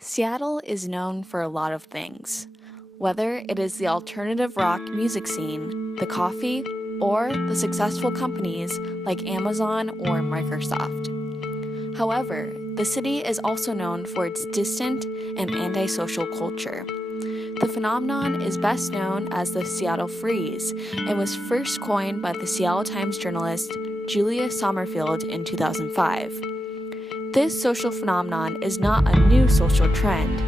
Seattle is known for a lot of things, whether it is the alternative rock music scene, the coffee, or the successful companies like Amazon or Microsoft. However, the city is also known for its distant and antisocial culture. The phenomenon is best known as the Seattle Freeze and was first coined by the Seattle Times journalist Julia Sommerfield in 2005. This social phenomenon is not a new social trend,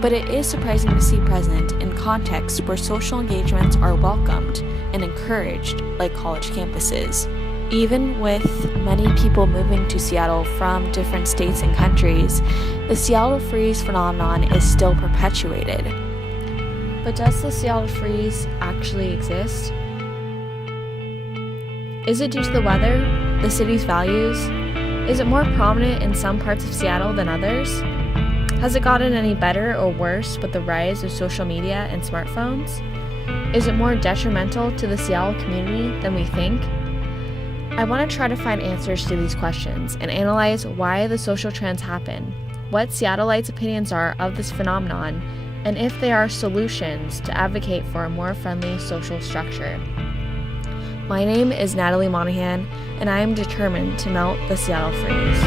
but it is surprising to see present in contexts where social engagements are welcomed and encouraged, like college campuses. Even with many people moving to Seattle from different states and countries, the Seattle Freeze phenomenon is still perpetuated. But does the Seattle Freeze actually exist? Is it due to the weather, the city's values? Is it more prominent in some parts of Seattle than others? Has it gotten any better or worse with the rise of social media and smartphones? Is it more detrimental to the Seattle community than we think? I want to try to find answers to these questions and analyze why the social trends happen, what Seattleites' opinions are of this phenomenon, and if there are solutions to advocate for a more friendly social structure. My name is Natalie Monahan, and I am determined to melt the Seattle Freeze.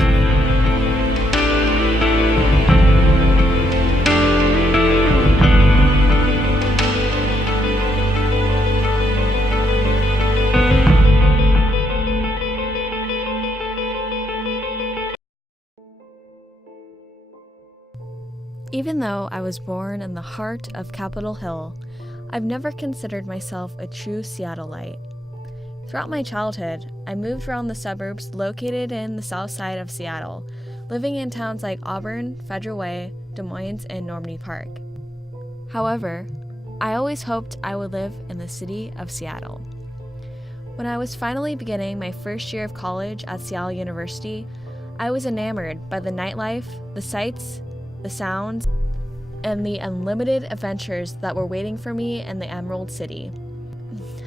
Even though I was born in the heart of Capitol Hill, I've never considered myself a true Seattleite. Throughout my childhood, I moved around the suburbs located in the south side of Seattle, living in towns like Auburn, Federal Way, Des Moines, and Normandy Park. However, I always hoped I would live in the city of Seattle. When I was finally beginning my first year of college at Seattle University, I was enamored by the nightlife, the sights, the sounds, and the unlimited adventures that were waiting for me in the Emerald City.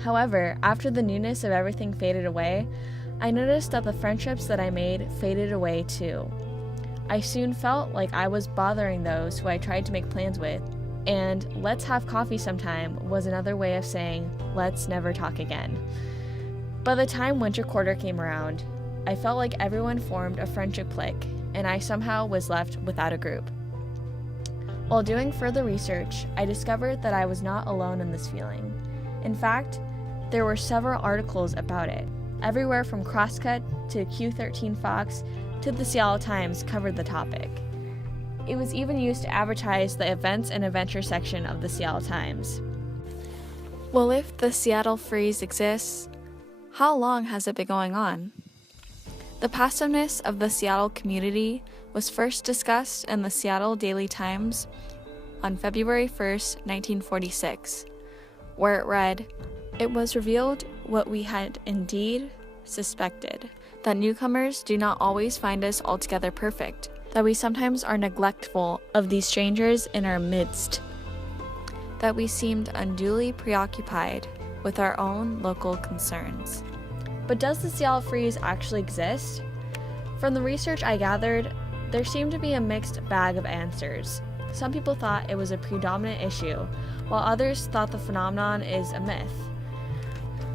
However, after the newness of everything faded away, I noticed that the friendships that I made faded away too. I soon felt like I was bothering those who I tried to make plans with, and let's have coffee sometime was another way of saying, let's never talk again. By the time winter quarter came around, I felt like everyone formed a friendship clique, and I somehow was left without a group. While doing further research, I discovered that I was not alone in this feeling. In fact, there were several articles about it. Everywhere from Crosscut to Q13 Fox to the Seattle Times covered the topic. It was even used to advertise the events and adventure section of the Seattle Times. Well, if the Seattle Freeze exists, how long has it been going on? The passiveness of the Seattle community was first discussed in the Seattle Daily Times on February 1st, 1946, where it read, "It was revealed what we had indeed suspected, that newcomers do not always find us altogether perfect, that we sometimes are neglectful of these strangers in our midst, that we seemed unduly preoccupied with our own local concerns." But does the Seattle Freeze actually exist? From the research I gathered, there seemed to be a mixed bag of answers. Some people thought it was a predominant issue, while others thought the phenomenon is a myth.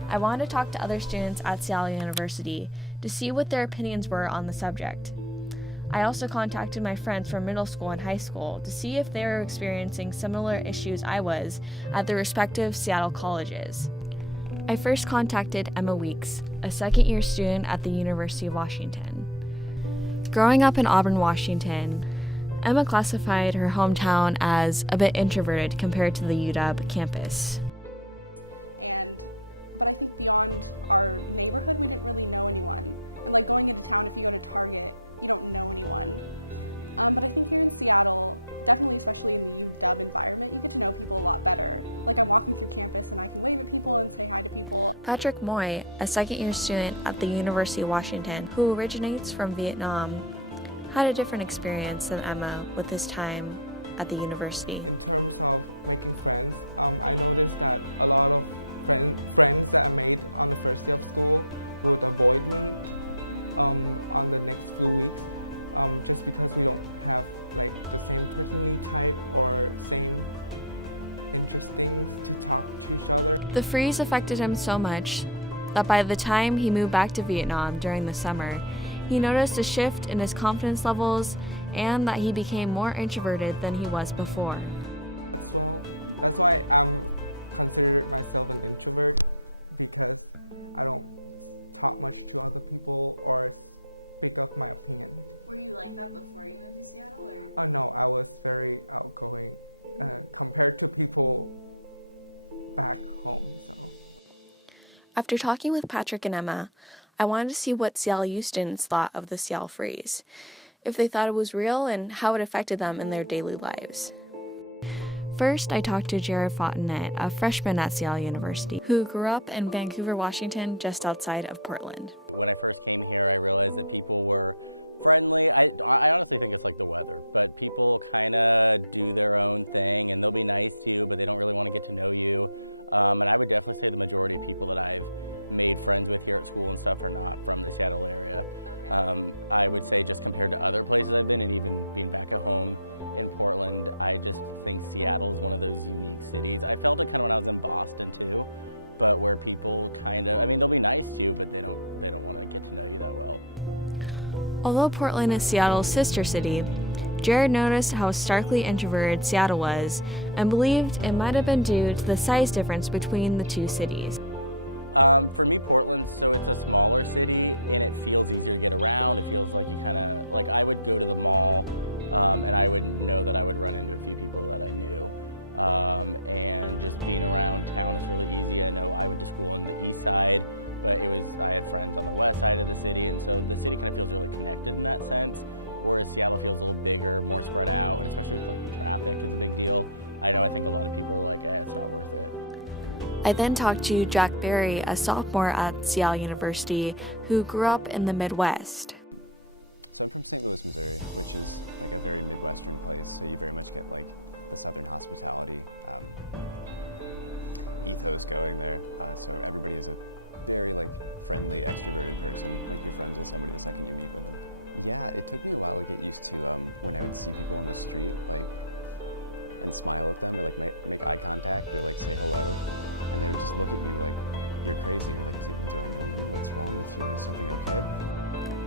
I wanted to talk to other students at Seattle University to see what their opinions were on the subject. I also contacted my friends from middle school and high school to see if they were experiencing similar issues I was at their respective Seattle colleges. I first contacted Emma Weeks, a second-year student at the University of Washington. Growing up in Auburn, Washington, Emma classified her hometown as a bit introverted compared to the UW campus. Patrick Moy, a second-year student at the University of Washington who originates from Vietnam, had a different experience than Emma with his time at the university. The freeze affected him so much that by the time he moved back to Vietnam during the summer, he noticed a shift in his confidence levels and that he became more introverted than he was before. After talking with Patrick and Emma, I wanted to see what Seattle U students thought of the Seattle freeze, if they thought it was real and how it affected them in their daily lives. First, I talked to Jared Fontenette, a freshman at Seattle University, who grew up in Vancouver, Washington, just outside of Portland. Although Portland is Seattle's sister city, Jared noticed how starkly introverted Seattle was and believed it might have been due to the size difference between the two cities. I then talked to Jack Berry, a sophomore at Seattle University, who grew up in the Midwest.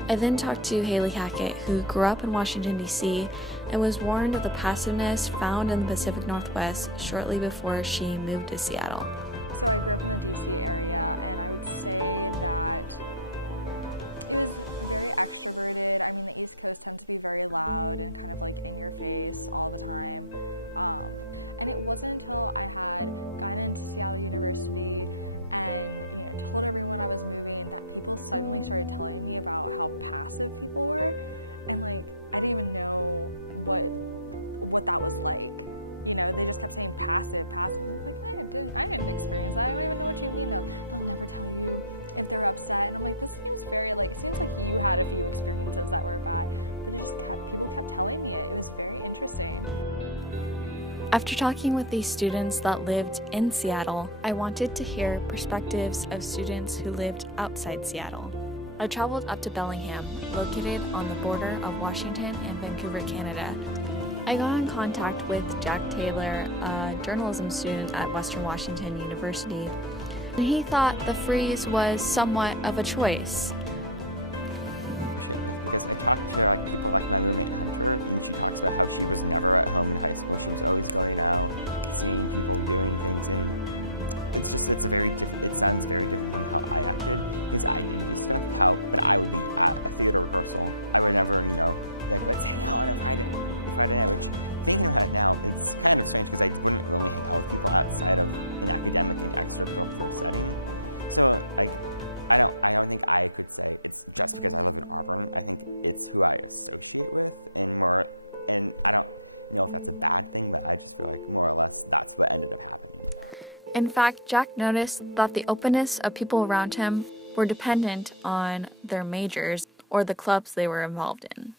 I then talked to Haley Hackett, who grew up in Washington, D.C., and was warned of the passiveness found in the Pacific Northwest shortly before she moved to Seattle. After talking with these students that lived in Seattle, I wanted to hear perspectives of students who lived outside Seattle. I traveled up to Bellingham, located on the border of Washington and Vancouver, Canada. I got in contact with Jack Taylor, a journalism student at Western Washington University, and he thought the freeze was somewhat of a choice. In fact, Jack noticed that the openness of people around him were dependent on their majors or the clubs they were involved in.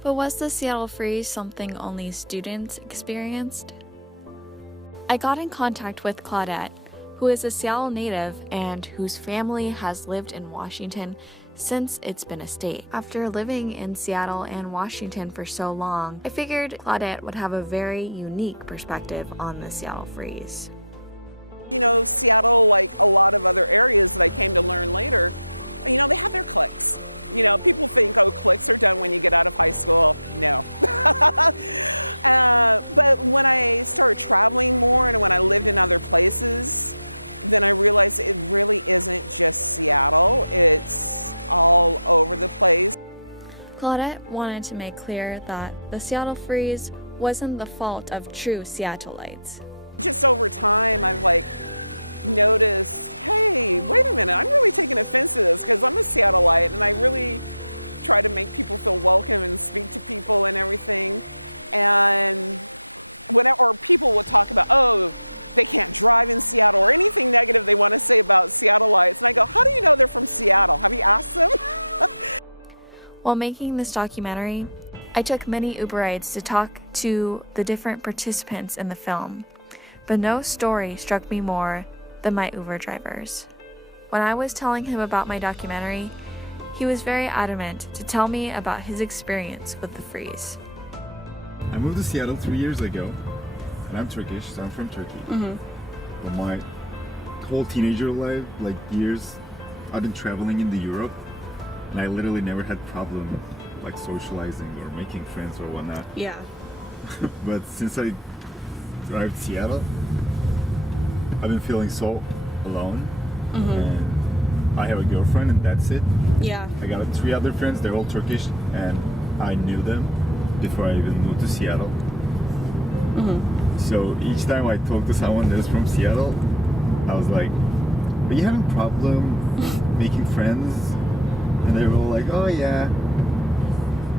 But was the Seattle freeze something only students experienced? I got in contact with Claudette, who is a Seattle native and whose family has lived in Washington since it's been a state. After living in Seattle and Washington for so long, I figured Claudette would have a very unique perspective on the Seattle freeze. Claudette wanted to make clear that the Seattle freeze wasn't the fault of true Seattleites. While making this documentary, I took many Uber rides to talk to the different participants in the film, but no story struck me more than my Uber drivers. When I was telling him about my documentary, he was very adamant to tell me about his experience with the freeze. I moved to Seattle 3 years ago, and I'm Turkish, so I'm from Turkey. But my whole teenager life, like years, I've been traveling in Europe. And I literally never had problem like socializing or making friends or whatnot. Yeah. But since I arrived to Seattle, I've been feeling so alone. And I have a girlfriend and that's it. Yeah. I got 3 other friends, they're all Turkish and I knew them before I even moved to Seattle. So each time I talk to someone that's from Seattle, I was like, are you having problem making friends? And they were all like, oh yeah,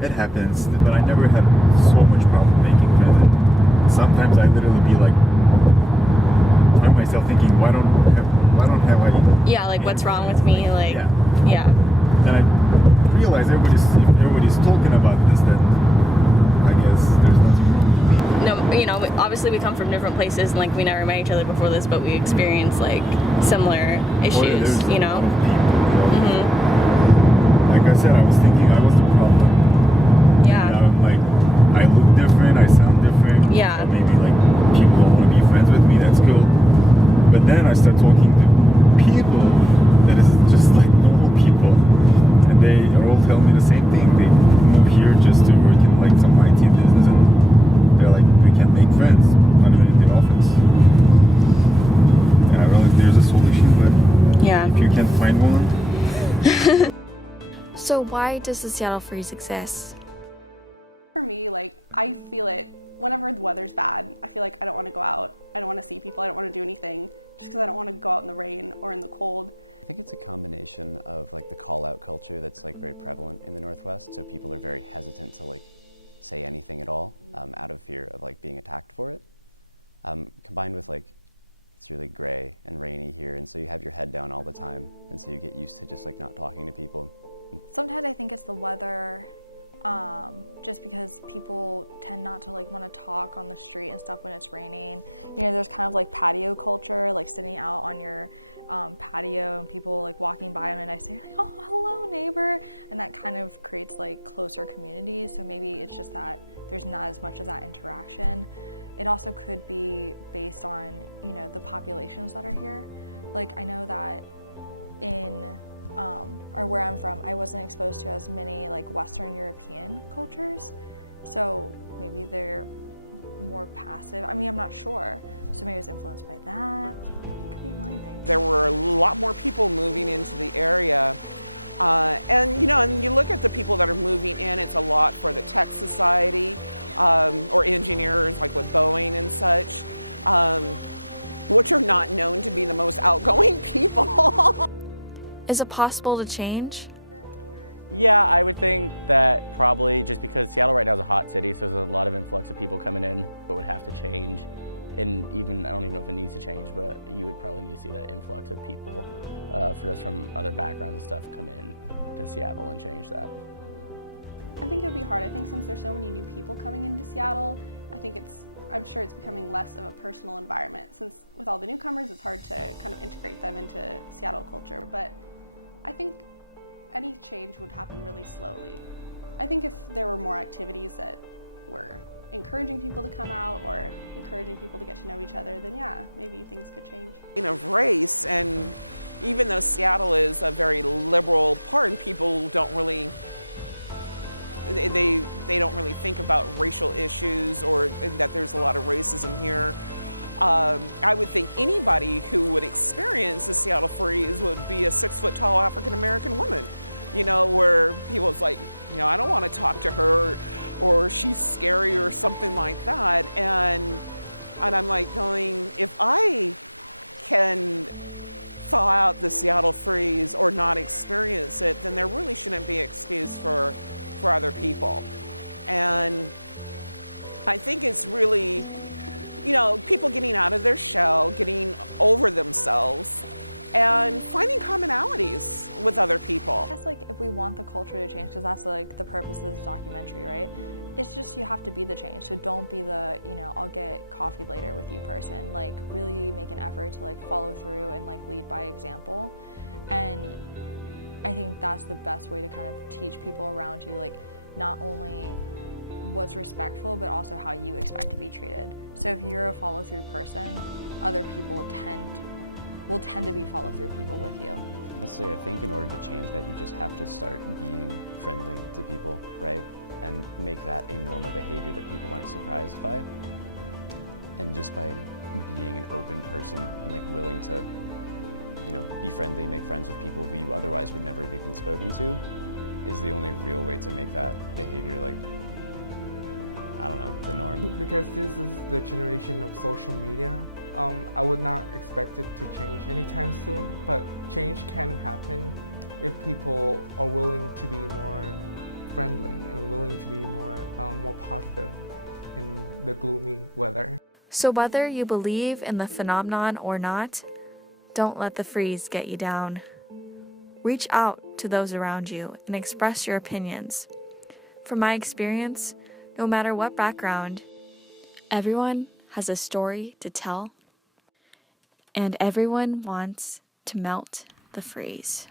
it happens. But I never had so much problem making friends. And sometimes I literally be like, find myself thinking, why don't have I? Yeah, like what's wrong with me? Like, yeah. And I realized if everybody's talking about this, then I guess there's nothing wrong with me. No, you know, obviously we come from different places, and like we never met each other before this, but we experienced like similar issues. There's you a know. lot of people, Like I said, I was thinking I was the problem. Yeah. And I'm like, I look different, I sound different. Yeah. So maybe like people don't want to be friends with me, that's cool. But then I start talking to people that is just like normal people. And they are all telling me the same thing. They move here just to work in like some IT business and they're like, we can't make friends, not even in the office. And I realize there's a solution, but if you can't find one. So why does the Seattle freeze exist? Is it possible to change? So whether you believe in the phenomenon or not, don't let the freeze get you down. Reach out to those around you and express your opinions. From my experience, no matter what background, everyone has a story to tell, and everyone wants to melt the freeze.